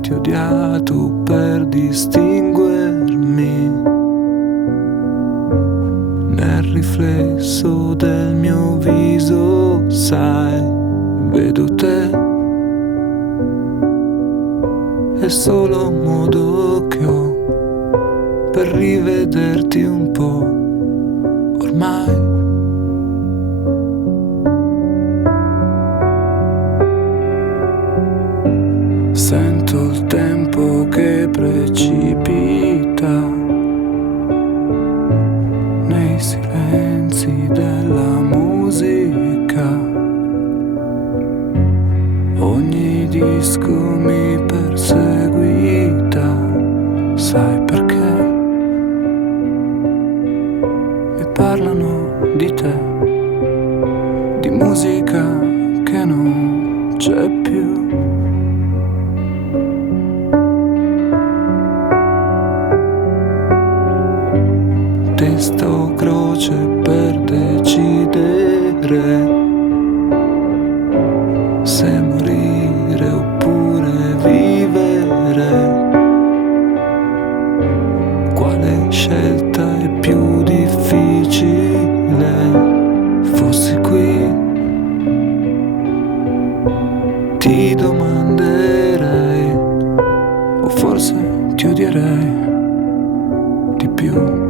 poi ti ho odiato per distinguermi nel riflesso del mio viso, sai, vedo te. È solo un modo che ho per rivederti un po', ormai. Sento il tempo che precipita nei silenzi della musica. Ogni disco mi perseguita, sai perché? Mi parlano di te, di musica che non c'è più. Testa o croce per decidere se morire oppure vivere. Quale scelta è più difficile? Fossi qui, ti domanderei, o forse ti odierei di più.